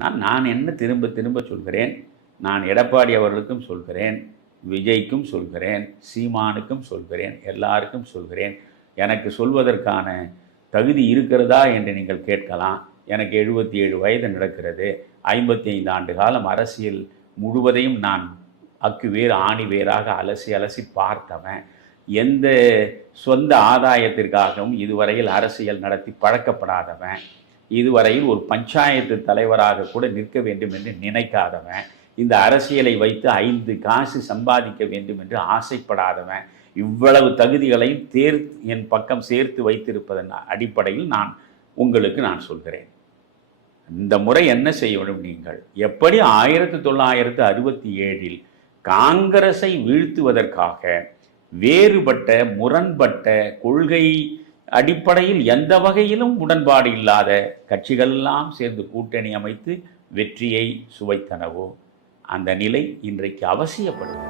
நான் நான் என்ன திரும்ப திரும்ப சொல்கிறேன்? நான் எடப்பாடி அவர்களுக்கும் சொல்கிறேன் விஜய்க்கும் சொல்கிறேன் சீமானுக்கும் சொல்கிறேன் எல்லாருக்கும் சொல்கிறேன். எனக்கு சொல்வதற்கான தகுதி இருக்கிறதா என்று நீங்கள் கேட்கலாம். எனக்கு எழுபத்தி ஏழு வயது நடக்கிறது. ஐம்பத்தி ஐந்து ஆண்டு காலம் அரசியல் முழுவதையும் நான் அக்கு வேறு ஆணி வேறாக அலசி அலசி பார்த்தவன். எந்த சொந்த ஆதாயத்திற்காகவும் இதுவரையில் அரசியல் நடத்தி பழக்கப்படாதவன். இதுவரையில் ஒரு பஞ்சாயத்து தலைவராக கூட நிற்க வேண்டும் என்று நினைக்காதவன். இந்த அரசியலை வைத்து ஐந்து காசு சம்பாதிக்க வேண்டும் என்று ஆசைப்படாதவன். இவ்வளவு தகுதிகளையும் தேர் என் பக்கம் சேர்த்து வைத்திருப்பதன் அடிப்படையில் நான் உங்களுக்கு நான் சொல்கிறேன். இந்த முறை என்ன செய்ய வேண்டும் நீங்கள்? எப்படி ஆயிரத்தி தொள்ளாயிரத்து அறுபத்தி ஏழில் காங்கிரஸை வீழ்த்துவதற்காக வேறுபட்ட முரண்பட்ட கொள்கை அடிப்படையில் எந்த வகையிலும் உடன்பாடு இல்லாத கட்சிகளெல்லாம் சேர்ந்து கூட்டணி அமைத்து வெற்றியை சுவைத்தனவோ? அந்த நிலை இன்றைக்கு அவசியப்படுகிறது